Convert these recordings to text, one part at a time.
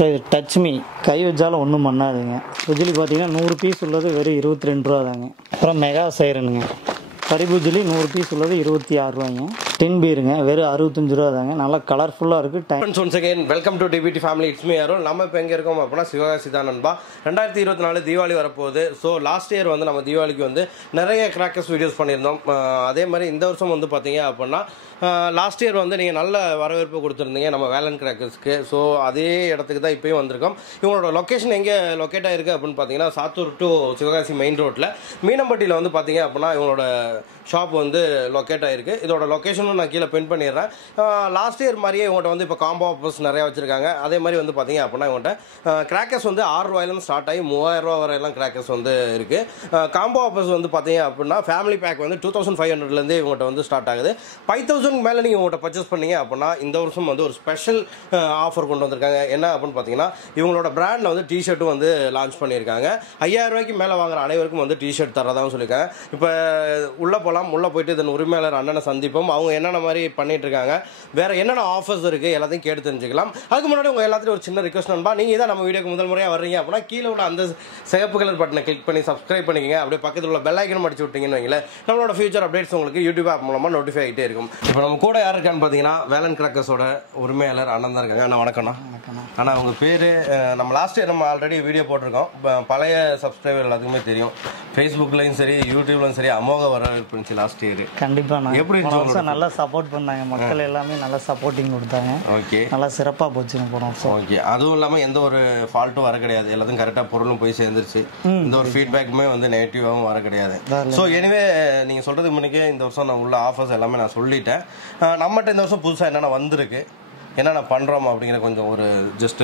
Touch me கை வச்சாலும் ஒன்றும் பண்ணாதுங்க. புஜிலி பார்த்தீங்கன்னா 100 பீஸ் உள்ளது வெறும் 22 ரூபா தாங்க. அப்புறம் மெகா சைரனுங்க கரிபுஜிலி 100 பீஸ் உள்ளது 26 ரூபாய்ங்க. டின் பீருங்க வெறும் 65 ரூபா தாங்க. நல்லா கலர்ஃபுல்லாக இருக்குது. Time once again welcome to TBT family. It's me Arul. நம்ம இப்போ எங்கே இருக்கோம் அப்படின்னா சிவகாசி தான் நண்பா. 2024 தீபாவளி வரப்போகுது. ஸோ லாஸ்ட் இயர் வந்து நம்ம தீபாவளிக்கு வந்து நிறைய கிராக்கர்ஸ் வீடியோஸ் பண்ணியிருந்தோம். அதே மாதிரி இந்த வருஷம் வந்து பார்த்தீங்க அப்படின்னா லாஸ்ட் இயர் வந்து நீங்கள் நல்ல வரவேற்பு கொடுத்துருந்தீங்க நம்ம வேலன் கிராக்கர்ஸ்க்கு. ஸோ அதே இடத்துக்கு தான் இப்போயும் வந்திருக்கோம். இவங்களோட லொக்கேஷன் எங்கே லொக்கேட் ஆகிருக்கு அப்படின்னு பார்த்தீங்கன்னா சாத்தூர் டு சிவகாசி மெயின் ரோட்டில் மீனம்பட்டியில் வந்து பார்த்தீங்க அப்படின்னா இவங்களோட ஷாப் வந்து லொக்கேட் ஆகிருக்கு. இதோட லொக்கேஷனும் நான் கீழே பின் பண்ணிடுறேன். லாஸ்ட் இயர் மாதிரியே இவங்கள்ட்ட வந்து இப்போ காம்போ ஆஃபர்ஸ் நிறையா வச்சுருக்காங்க. அதே மாதிரி வந்து பார்த்தீங்க அப்படின்னா இவங்கள்ட்ட கிராக்கர்ஸ் வந்து 6 ரூபாயிலேருந்து ஸ்டார்ட் ஆகி 3000 ரூபா வரையெல்லாம் கிராக்கர்ஸ் வந்து இருக்குது. காம்போ ஆஃபர்ஸ் வந்து பார்த்தீங்க அப்படின்னா ஃபேமிலி பேக் வந்து 2500லேருந்தே இவங்கள்ட்ட வந்து ஸ்டார்ட் ஆகுது. 5000 மேலே நீங்கள் உங்கள்கிட்ட பர்ச்சேஸ் பண்ணீங்க அப்படின்னா இந்த வருஷம் வந்து ஒரு ஸ்பெஷல் ஆஃபர் கொண்டு வந்திருக்காங்க. என்ன அப்படின்னு பார்த்தீங்கன்னா இவங்களோட பிராண்டில் வந்து டிஷர்ட்டும் வந்து லான்ச் பண்ணியிருக்காங்க. 5000 ரூபாய்க்கு மேலே வாங்குற அனைவருக்கும் வந்து டிஷர்ட் தரதாகவும் சொல்லியிருக்காங்க. இப்போ உள்ளே போகலாம். உள்ளே போயிட்டு இதன் உரிமையாளர் அண்ணனை சந்திப்போம். அவங்க என்னென்ன மாதிரி பண்ணிட்டு இருக்காங்க, வேறு என்னென்ன ஆஃபர்ஸ் இருக்குது எல்லாத்தையும் கேட்டு தெரிஞ்சுக்கலாம். அதுக்கு முன்னாடி உங்கள் எல்லாத்தையும் ஒரு சின்ன ரிக்வஸ்ட் நண்பா, நீங்கள் தான் நம்ம வீடியோக்கு முதல் முறையாக வர்றீங்க அப்படின்னா கீழே உள்ள அந்த சிகப்பு கலர் பட்டனை கிளிக் பண்ணி சப்ஸ்கிரைப் பண்ணிக்கங்க. அப்படியே பக்கத்தில் உள்ள பெல் ஐக்கனும் அடிச்சு விட்டீங்கன்னு வைங்களேன், நம்மளோட ஃபியூச்சர் அப்டேட்ஸ் உங்களுக்கு யூடியூப் ஆப் மூலமாக நோட்டிஃபை ஆகிட்டே இருக்கும். இப்போ நம்ம கூட யார் இருக்கான்னு பார்த்தீங்கன்னா வேலன் கிராக்கர்ஸோட உரிமையாளர் அண்ணன் தான் இருக்காங்க. அண்ணா வணக்கம்ண்ணா. ஆனால் அவங்க பேர் நம்ம லாஸ்ட் இயர் நம்ம ஆல்ரெடி வீடியோ போட்டிருக்கோம். பழைய சப்ஸ்கிரைபர் எல்லாத்துக்குமே தெரியும். ஃபேஸ்புக்லையும் சரி யூடியூப்லையும் சரி அமோக வரவேற்பு இருந்துச்சு லாஸ்ட் இயர். கண்டிப்பாக நான் எப்படி நல்லா சப்போர்ட் பண்ணாங்க. மக்கள் எல்லாமே நல்லா சப்போர்ட்டிங் கொடுத்தாங்க. ஓகே, நல்லா சிறப்பாக போச்சுங்க போனோம். ஓகே. அதுவும் இல்லாமல் எந்த ஒரு ஃபால்ட்டும் வர கிடையாது. எல்லாத்தையும் கரெக்டாக பொருளும் போய் சேர்ந்துருச்சு. இந்த ஒரு ஃபீட்பேக்குமே வந்து நெகட்டிவாகவும் வர கிடையாது. ஸோ எனிவே நீங்கள் சொல்கிறதுக்கு முன்னாடியே இந்த வருஷம் நான் உள்ள ஆஃபர்ஸ் எல்லாமே நான் சொல்லிட்டேன். நம்மகிட்ட இந்த வருஷம் புதுசாக என்னென்ன வந்திருக்கு, என்னென்ன பண்ணுறோம் அப்படிங்கிற கொஞ்சம் ஒரு ஜஸ்ட்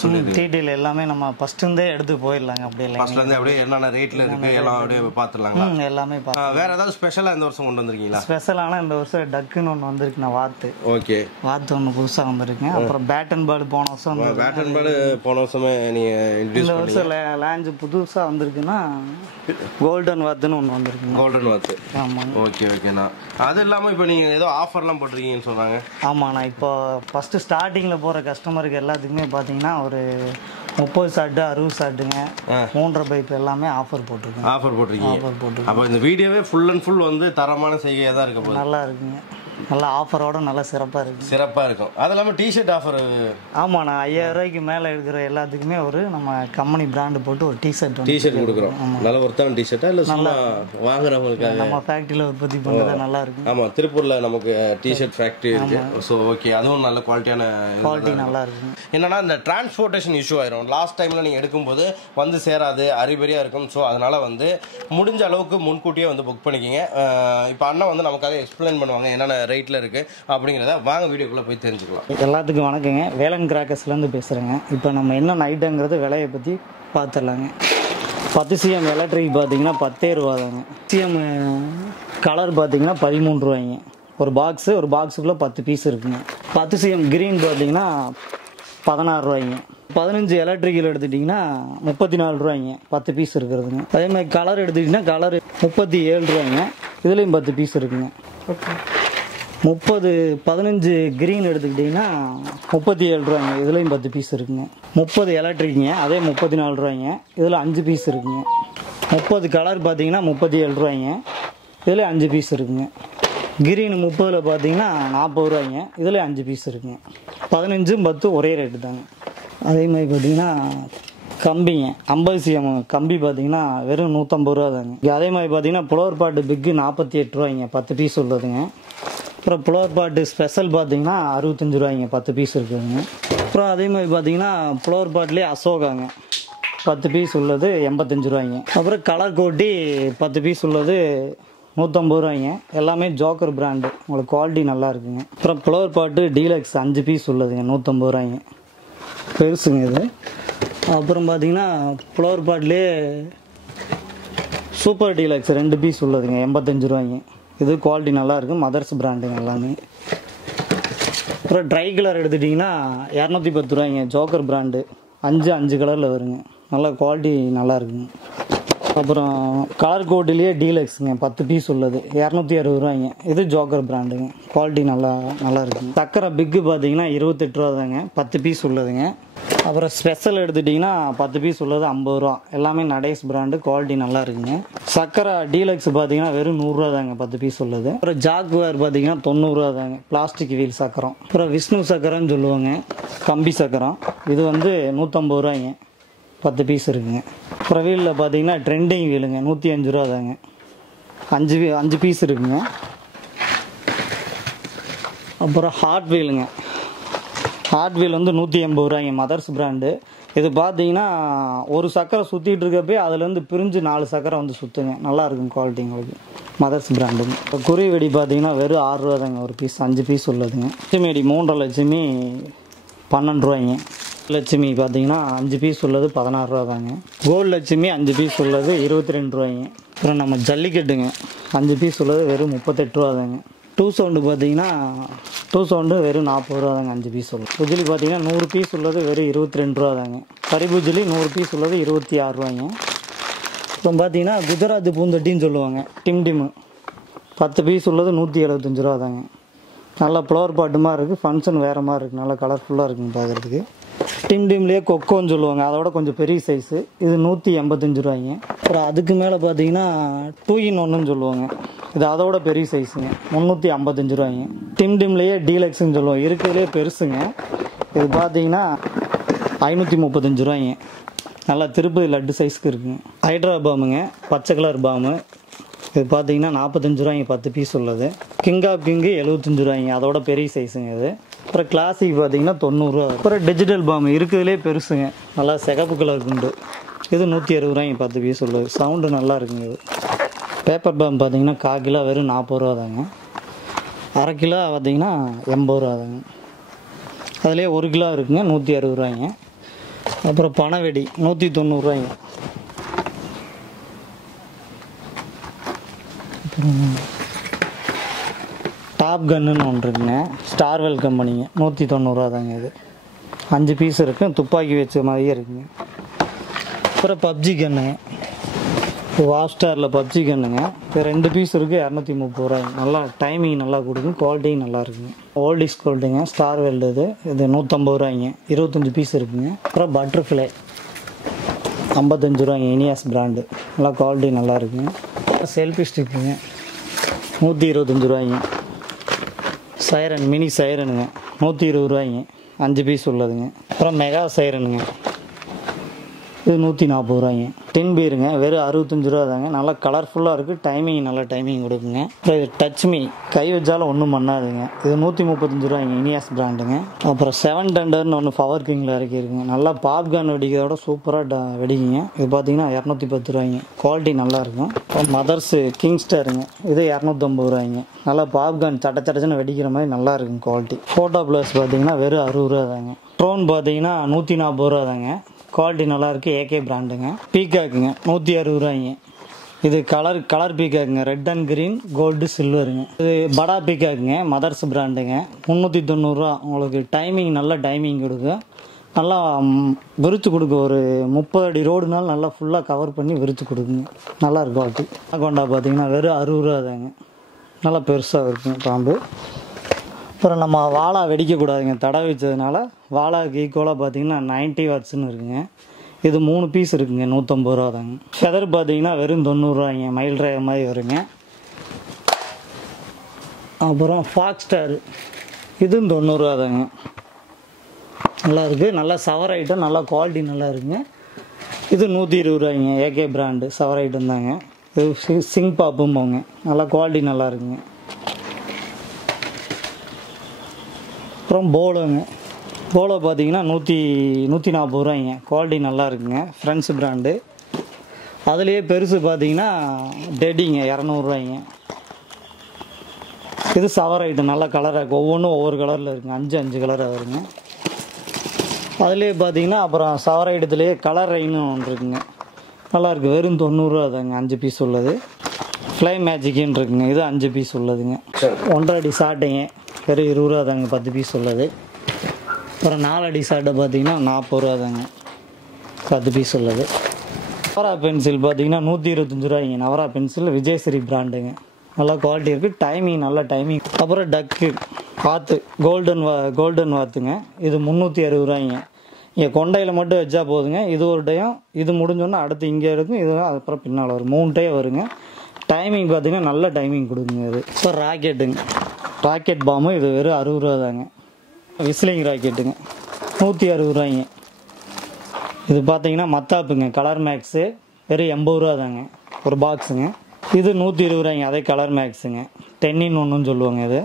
சொல்லி டீட்டெயில் எல்லாமே நம்ம ஃபர்ஸ்ட்லேருந்தே எடுத்து போயிடலாங்க. அப்படியே ஃபர்ஸ்ட்லேருந்து அப்படியே என்னென்ன ரேட்டில் இருக்குது எல்லாம் அப்படியே பார்த்துடலாங்களா? எல்லாமே வேறு ஏதாவது ஸ்பெஷலாக இந்த வருஷம் கொண்டு வந்திருக்கீங்களா? ஸ்பெஷலான இந்த வருஷம் டக்குன்னு ஒன்று வந்திருக்கு. நான் வாத்து ஒன்று புதுசாக வந்திருக்கேன். அப்புறம் பேட் அண்ட் பால் போன வருஷம் பேட் அண்ட் பால் போன வருஷமே நீங்கள் இந்த வருஷம் லான்ச் புதுசாக வந்திருக்குன்னா கோல்டன் வாத்துன்னு ஒன்று வந்திருக்கு. கோல்டன் வாத்து. ஆமாங்க. ஓகே ஓகேண்ணா. அது இல்லாமல் இப்போ நீங்கள் ஏதோ ஆஃபர்லாம் போட்டிருக்கீங்கன்னு சொல்கிறாங்க. ஆமாண்ணா. இப்போ ஃபஸ்ட்டு ஸ்டார்டிங்கில் போகிற கஸ்டமருக்கு எல்லாத்துக்குமே பார்த்தீங்கன்னா ஒரு 30 ஷாட்டு 60 ஷாட்டுங்க 3.5 பைப் எல்லாமே ஆஃபர் போட்டிருக்கேன். ஆஃபர் போட்டிருக்கீங்க. அப்போ இந்த வீடியோவே ஃபுல் அண்ட் ஃபுல் வந்து தரமான செய்கையாக தான் இருக்க போகுது. நல்லா இருக்குங்க. நல்லா ஆஃபரோட நல்லா சிறப்பாக இருக்கும். அது இல்லாமல் டிஷர்ட் ஆஃபர். ஆமாண்ணா. 5000 ரூபாய்க்கு மேலே இருக்கிற எல்லாத்துக்குமே ஒரு நம்ம கம்பெனி பிராண்டு போட்டு ஒரு டிஷர்ட் கொடுக்குறோம். நல்ல ஒருத்தான டிஷர்ட்டா இல்லை நல்லா வாங்குறவங்களுக்காக நம்ம ஃபேக்ட்ரியில் உற்பத்தி பண்ணுறது நல்லா இருக்கும். ஆமாம், திருப்பூரில் நமக்கு டிஷர்ட் ஃபேக்ட்ரி இருக்கு. ஸோ ஓகே, அதுவும் நல்ல குவாலிட்டி நல்லா இருக்கும். என்னன்னா இந்த டிரான்ஸ்போர்ட்டேஷன் இஷ்யூ ஆயிரும். லாஸ்ட் டைமில் நீங்கள் எடுக்கும்போது வந்து சேராது, அறிபறியாக இருக்கும். ஸோ அதனால வந்து முடிஞ்ச அளவுக்கு முன்கூட்டியே வந்து புக் பண்ணிக்கிங்க. இப்போ அண்ணா வந்து நமக்காக எக்ஸ்பிளைன் பண்ணுவாங்க என்னென்ன ரேட்டில் இருக்குது அப்படிங்கிறத. வாங்க வீடியோக்குள்ளே போய் தெரிஞ்சுக்கலாம். எல்லாத்துக்கும் வணக்கங்க. வேலன் கிராக்கர்ஸ்லேருந்து பேசுகிறேங்க. இப்போ நம்ம என்னென்ன ஐட்டங்கிறது விலையை பற்றி பார்த்துடலாங்க. 10 CM எலக்ட்ரிக் பார்த்தீங்கன்னா 10 ரூபா தாங்க. CM கலர் பார்த்தீங்கன்னா 13 ரூபாய்ங்க. ஒரு பாக்ஸுக்குள்ளே 10 பீஸ் இருக்குங்க. 10 CM கிரீன் பார்த்தீங்கன்னா 16 ரூபாய்ங்க. 15 எலக்ட்ரிக்கல் எடுத்துட்டிங்கன்னா 34 ரூபாய்ங்க 10 பீஸ் இருக்கிறதுங்க. அதே மாதிரி கலர் எடுத்துக்கிட்டிங்கன்னா கலர் 37 ரூபாய்ங்க. இதுலேயும் 10 பீஸ் இருக்குங்க. 15 கிரீன் எடுத்துக்கிட்டிங்கன்னா 37 ரூபாய்ங்க. இதுலேயும் 10 பீஸ் இருக்குங்க. 30 எலக்ட்ரிக்குங்க, அதே 34 ரூபாய்ங்க. இதில் 5 பீஸ் இருக்குங்க. 30 கலர் பார்த்தீங்கன்னா 37 ரூபாய்ங்க. இதில் 5 பீஸ் இருக்குங்க. கிரீன் 30 பார்த்தீங்கன்னா 40 ரூபாய்ங்க. இதில் 5 பீஸ் இருக்குங்க. 15 10 ஒரே ரேட்டு தாங்க. அதே மாதிரி பார்த்தீங்கன்னா கம்பிங்க 50 CM கம்பி பார்த்தீங்கன்னா வெறும் 150 ரூபா தாங்க. அதே மாதிரி பார்த்தீங்கன்னா புலவர் பாட்டு பிக்கு 48 ரூபாய்ங்க 10 பீஸ் உள்ளதுங்க. அப்புறம் புலவர் பாட்டு ஸ்பெஷல் பார்த்தீங்கன்னா 65 ரூபாய்ங்க 10 பீஸ் இருக்குதுங்க. அப்புறம் அதே மாதிரி பார்த்தீங்கன்னா புலவர் பாட்டிலே அசோகாங்க 10 பீஸ் உள்ளது 85 ரூபாய்ங்க. அப்புறம் கலர் கோட்டி 10 பீஸ் உள்ளது 150 ரூபாய்ங்க. எல்லாமே ஜோக்கர் பிராண்டு, உங்களுக்கு குவாலிட்டி நல்லா இருக்குங்க. அப்புறம் புலவர் பாட்டு டீலக்ஸ் 5 பீஸ் உள்ளதுங்க 150 ரூபாய்ங்க. பெருசுங்க இது. அப்புறம் பார்த்தீங்கன்னா புலவர் பாட்டிலே சூப்பர் டீலக்ஸ் 2 பீஸ் உள்ளதுங்க 85 ரூபாய்ங்க. இது குவாலிட்டி நல்லாயிருக்கும், மதர்ஸ் பிராண்டுங்க எல்லாமே. அப்புறம் ட்ரை கலர் எடுத்துட்டிங்கன்னா 210 ரூபாய்ங்க ஜோக்கர் பிராண்டு. 5 கலரில் வருங்க. நல்லா குவாலிட்டி நல்லா இருக்குங்க. அப்புறம் கலர் கோட்டிலேயே டீலக்ஸுங்க 10 பீஸ் உள்ளது 260 ரூபாய்ங்க. இது ஜோக்கர் பிராண்டுங்க. குவாலிட்டி நல்லா இருக்குங்க. சக்கரை பிக்கு பார்த்தீங்கன்னா 28 ரூபா தாங்க 10 பீஸ் உள்ளதுங்க. அப்புறம் ஸ்பெஷல் எடுத்துட்டிங்கன்னா 10 பீஸ் உள்ளது 50 ரூபா. எல்லாமே நடேஸ் பிராண்டு, குவாலிட்டி நல்லா இருக்குங்க. சக்கரை டீலக்ஸ் பார்த்தீங்கன்னா வெறும் 100 ரூபா தாங்க 10 பீஸ் உள்ளது. அப்புறம் ஜாக்வேர் பார்த்தீங்கன்னா 90 ரூபா தாங்க, பிளாஸ்டிக் வீல் சக்கரம். அப்புறம் விஷ்ணு சக்கரம்னு சொல்லுவாங்க, கம்பி சக்கரம். இது வந்து 150 ரூபாய்ங்க, 10 பீஸ் இருக்குங்க. அப்புறம் வீலில் பார்த்தீங்கன்னா ட்ரெண்டிங் வீலுங்க, 105 ரூபா தாங்க, 5 பீஸ் இருக்குங்க. அப்புறம் ஹாட் வீலுங்க, ஹாட் வீல் வந்து 180 ரூபாய்ங்க, மதர்ஸ் பிராண்டு. இது பார்த்தீங்கன்னா ஒரு சக்கரை சுற்றிட்டு இருக்கப்பே அதுலேருந்து பிரிஞ்சு 4 சக்கரை வந்து சுற்றுங்க, நல்லா இருக்கும் குவாலிட்டி உங்களுக்கு, மதர்ஸ் பிராண்டுங்க. இப்போ குறி வெடி பார்த்தீங்கன்னா வெறும் 6 ரூபா தாங்க ஒரு பீஸ், 5 பீஸ் உள்ளதுங்க. லட்சுமி வெடி 3.5 லட்சுமி 12 ரூபாய்ங்க. லட்சுமி பார்த்தீங்கன்னா 5 பீஸ் உள்ளது 16 ரூபா தாங்க. கோல்டு லட்சுமி 5 பீஸ் உள்ளது 22 ரூபாய்ங்க. அப்புறம் நம்ம ஜல்லிக்கட்டுங்க 5 பீஸ் உள்ளது வெறும் 38 ரூபா தாங்க. 2 சவுண்டு பார்த்தீங்கன்னா 2 சவுண்டு வெறும் 40 ரூபா தாங்க, 5 பீஸ் உள்ளது. புஜிலி பார்த்தீங்கன்னா 100 பீஸ் உள்ளது வெறும் 22 ரூபா தாங்க. கரிபுஜிலி 100 பீஸ் உள்ளது 26 ரூபாய்ங்க. அப்புறம் பார்த்தீங்கன்னா குஜராத் பூந்தட்டின்னு சொல்லுவாங்க, டிம் 10 பீஸ் உள்ளது 175 ரூபா தாங்க. நல்லா ஃப்ளவர் பாட்டு மாதிரி இருக்குது, ஃபங்க்ஷன் வேறு மாதிரி இருக்குது, நல்லா கலர்ஃபுல்லாக இருக்குங்க பார்க்குறதுக்கு. டிம்லேயே கொக்கோன்னு சொல்லுவாங்க, அதோட கொஞ்சம் பெரிய சைஸு, இது 185 ரூபாய்ங்க. அப்புறம் அதுக்கு மேலே பார்த்தீங்கன்னா 2 in 1ன்னு சொல்லுவாங்க, இது அதோட பெரிய சைஸுங்க, 355 ரூபாய்ங்க. டிம்லேயே டீலக்ஸ்ன்னு சொல்லுவோம், இருக்கிறதுலே பெருசுங்க. இது பார்த்தீங்கன்னா 535 ரூபாய்ங்க, நல்லா திருப்பதி லட்டு சைஸ்க்கு இருக்குங்க. ஹைட்ரா பாமுங்க, பச்சை கலர் பாமு. இது பார்த்தீங்கன்னா 45 ரூபாய்ங்க, 10 பீஸ் உள்ளது. கிங் ஆஃப் கிங்கு 75 ரூபாய்ங்க, அதோட பெரிய சைஸுங்க இது. அப்புறம் கிளாசிக் பார்த்தீங்கன்னா 90 ரூபா. அப்புறம் டிஜிட்டல் பாம் இருக்கிறதுலே பெருசுங்க, நல்லா சிகப்பு கலர் குண்டு, இது 160 ரூபாய்ங்க, 10 பீஸ் உள்ளது. சவுண்டு நல்லா இருக்குங்க இது. பேப்பர் பாம் பார்த்தீங்கன்னா 1/4 கிலோ வெறும் 40 ரூபா தாங்க. 1/2 கிலோ பார்த்தீங்கன்னா 80 ரூபா தாங்க. அதுலேயே 1 கிலோ இருக்குங்க, 160 ரூபாய்ங்க. அப்புறம் பனவெடி 190 ரூபாய்ங்க. அப்புறம் டாப் கன்னுன்னு ஒன்று இருக்குங்க, ஸ்டார்வெல் கம்பெனிங்க, 190 ரூபா தாங்க. இது 5 பீஸ் இருக்குது, துப்பாக்கி வச்ச மாதிரியே இருக்குங்க. அப்புறம் பப்ஜி கன்னுங்க, வாஸ்டாரில் பப்ஜி கன்னுங்க, இப்போ 2 பீஸ் இருக்குது, 230 ரூபாய்ங்க. நல்லா டைமிங் நல்லா கொடுக்கும், குவாலிட்டியும் நல்லா இருக்குங்க. ஓல்டிஸ் கோல்டுங்க, ஸ்டார்வெல் இது 150 ரூபாய்ங்க, 25 பீஸ் இருக்குங்க. அப்புறம் பட்டர்ஃப்ளை 55 ரூபாய்ங்க, இனியாஸ் பிராண்டு, நல்லா குவாலிட்டி நல்லா இருக்குங்க. செல்ஃபி ஸ்டிக்குங்க 125 ரூபாய்ங்க. சைரன் மினி சைரனுங்க 120 ரூபாய்ங்க, 5 பீஸ் உள்ளதுங்க. அப்புறம் மெகா சைரனுங்க, இது 140 ரூபாய்ங்க. டின் பீருங்க வெறும் 65 ரூபா தாங்க, நல்லா கலர்ஃபுல்லாக இருக்குது, டைமிங் நல்லா டைமிங் கொடுக்குங்க. அப்புறம் இது டச் மீ, கை வச்சாலும் ஒன்றும் பண்ணாதுங்க, இது 135 ரூபாய்ங்க, இனியாஸ் பிராண்டுங்க. அப்புறம் 7 டெண்டர்னு ஒன்று பவர் கிங்கில் இறக்கிருக்குங்க, நல்லா பாப்கார்ன் வெடிக்கிறதோட சூப்பராக வெடிக்குங்க. இது பார்த்தீங்கன்னா 210 ரூபாய்ங்க, குவாலிட்டி நல்லா இருக்கும். அப்புறம் மதர்ஸு கிங்ஸ்டருங்க, இது 250 ரூபாய்ங்க, நல்லா பாப்கார்ன் சட்டச்சடச்சுன்னு வெடிக்கிற மாதிரி நல்லா இருக்கும் குவாலிட்டி. ஃபோட்டோ ப்ளஸ் பார்த்தீங்கன்னா வெறும் 60 ரூபா தாங்க. ட்ரோன் பார்த்தீங்கன்னா 140 ரூபா தாங்க, குவாலிட்டி நல்லாயிருக்கு, ஏகே பிராண்டுங்க. பீகாக்குங்க 160 ரூபாய்ங்க, இது கலர் பீகாக்குங்க, ரெட் அண்ட் கிரீன் கோல்டு சில்வருங்க. இது படா பீகாக்குங்க, மதர்ஸ் பிராண்டுங்க, 390 ரூபா. உங்களுக்கு டைமிங் நல்லா டைமிங் கொடுக்கும், நல்லா விரிச்சு கொடுக்கும். ஒரு 30 அடி ரோடுனாலும் நல்லா ஃபுல்லாக கவர் பண்ணி விரிச்சு கொடுக்குங்க, நல்லா இருக்கும் குவாலிட்டி. கொண்டா பார்த்தீங்கன்னா வெறும் 60 ரூபா தாங்க, நல்லா பெருசாக இருக்குங்க பாம்பு. அப்புறம் நம்ம வாழா வெடிக்கக்கூடாதுங்க, தடை வச்சதுனால வாழாவுக்கு ஈக்குவலாக பார்த்தீங்கன்னா 90 வாட்ஸ்ன்னு இருக்குங்க. இது 3 பீஸ் இருக்குங்க, 150 ரூபா தாங்க. ஃபெதர் பார்த்தீங்கன்னா வெறும் 90 ரூபாய்ங்க, மயில் ட்ரைவர் மாதிரி வருங்க. அப்புறம் ஃபாக்ஸ் ஸ்டார், இதுவும் 90 ரூபா தாங்க, நல்லா இருக்குது, நல்லா சவர் ஐட்டம், நல்லா குவாலிட்டி நல்லா இருக்குங்க. இது 120 ரூபாய்ங்க, ஏகே பிராண்டு சவர் ஐட்டம் தாங்க. இது சிங் பாப்பும் போங்க, நல்லா குவாலிட்டி நல்லா இருக்குங்க. அப்புறம் போலோ பார்த்தீங்கன்னா 140 ரூபாய்ங்க, குவாலிட்டி நல்லா இருக்குங்க, ஃப்ரெண்ட்ஸ் பிராண்டு. அதுலேயே பெருசு பார்த்தீங்கன்னா டெடிங்க 200 ரூபாய்ங்க. இது சவர் ஐட்டம், நல்லா கலராக இருக்குது, ஒவ்வொன்றும் ஒவ்வொரு கலரில் இருக்குங்க, 5 கலராக வருங்க. அதுலேயே பார்த்தீங்கன்னா அப்புறம் சவர் ஐட்டத்துலேயே கலர் ரைன்னு ஒன்று இருக்குங்க, நல்லாயிருக்கு, வெறும் 90 ரூபா தாங்க, 5 பீஸ் உள்ளது. ஃப்ளை மேஜிக்னு இருக்குங்க, இது 5 பீஸ் உள்ளதுங்க. 1.5 அடி சாட்டைங்க வெறும் 20 ரூபா தாங்க, 10 பீஸ் உள்ளது. அப்புறம் 4 அடி சாட்டை பார்த்தீங்கன்னா 40 ரூபா தாங்க, 10 பீஸ் உள்ளது. நவரா பென்சில் பார்த்தீங்கன்னா 125 ரூபாய்ங்க, நவரா பென்சில் விஜயஸ்ரீ பிராண்டுங்க, நல்லா குவாலிட்டி இருக்குது, டைமிங் நல்ல டைமிங். அப்புறம் டக்கு வாத்து கோல்டன் வாத்துங்க, இது 360 ரூபாய்ங்க, இங்கே கொண்டையில் மட்டும் வச்சா போதுங்க. இது ஒரு டயம், இது முடிஞ்சோன்னா அடுத்து இங்கே இருக்கும், இது அதுக்கப்புறம் பின்னால் வரும். 3 டயம் வருங்க. டைமிங் பார்த்தீங்கன்னா நல்ல டைமிங் கொடுக்குங்க இது. இப்போ ராக்கெட்டுங்க, ராக்கெட் பாம்பு இது வெறும் 60 ரூபா தாங்க. விஸ்லிங் ராக்கெட்டுங்க 160 ரூபாய்ங்க. இது பார்த்தீங்கன்னா மத்தாப்புங்க கலர் மேக்ஸு வெறும் 80 ரூபா தாங்க ஒரு பாக்ஸுங்க. இது 120 ரூபாய்ங்க, அதே கலர் மேக்ஸுங்க 10 in 1ன்னு சொல்லுவாங்க. இது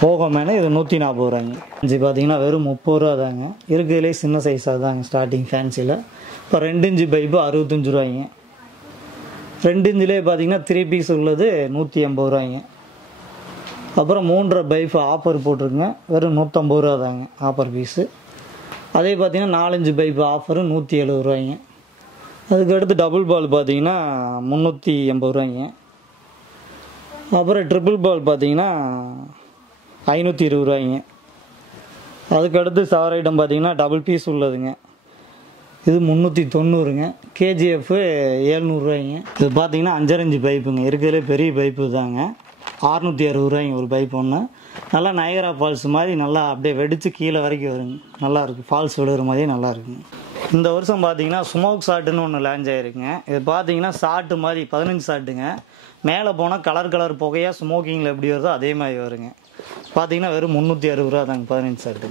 போக மேலே இது 140 ரூபாய்ங்க. இது பார்த்தீங்கன்னா வெறும் 30 ரூபா தாங்க. இருக்கிறதுலே சின்ன சைஸாக தாங்க ஸ்டார்டிங் ஃபேன்சியில். இப்போ 2 இன்ச்சு பைப்பு 65 ரூபாய்ங்க. 2 இன்ச்சிலே பார்த்தீங்கன்னா 3 பீஸ் உள்ளது 180 ரூபாய்ங்க. அப்புறம் 3.5 பைப்பு ஆஃபர் போட்டிருக்குங்க, வெறும் 150 ரூபா தாங்க ஆஃபர் பீஸு. அதே பார்த்தீங்கன்னா 4 இன்ச்சு பைப்பு ஆஃபரு 170 ரூபாய்ங்க. அதுக்கடுத்து டபுள் பால் பார்த்தீங்கன்னா 380 ரூபாய்ங்க. அப்புறம் ட்ரிபிள் பால் பார்த்தீங்கன்னா 520 ரூபாய்ங்க. அதுக்கடுத்து சவர் ஐட்டம் பார்த்தீங்கன்னா டபுள் பீஸ் உள்ளதுங்க, இது 390ங்க. கேஜிஎஃப் 700 ரூபாய்ங்க. இது பார்த்தீங்கன்னா 5.5 இன்ச்சு பைப்புங்க, இருக்கிறதுலே பெரிய பைப்பு தாங்க. 660 ரூபாய்ங்க ஒரு பைப் ஒன்று. நல்லா நயகரா ஃபால்ஸ் மாதிரி நல்லா அப்படியே வெடித்து கீழே வரைக்கும் வருங்க, நல்லாயிருக்கு. ஃபால்ஸ் விழுகிற மாதிரியே நல்லா இருக்குங்க. இந்த வருஷம் பார்த்தீங்கன்னா ஸ்மோக் ஷாட்டுன்னு ஒன்று லான்ச் ஆகிருக்குங்க. இது பார்த்தீங்கன்னா ஷாட்டு மாதிரி 15 ஷாட்டுங்க. மேலே போனால் கலர் புகையாக ஸ்மோக்கிங்கில் எப்படி வருதோ அதே மாதிரி வருங்க. பார்த்தீங்கன்னா வெறும் 360 ரூபா தாங்க 15 ஷாட்டு.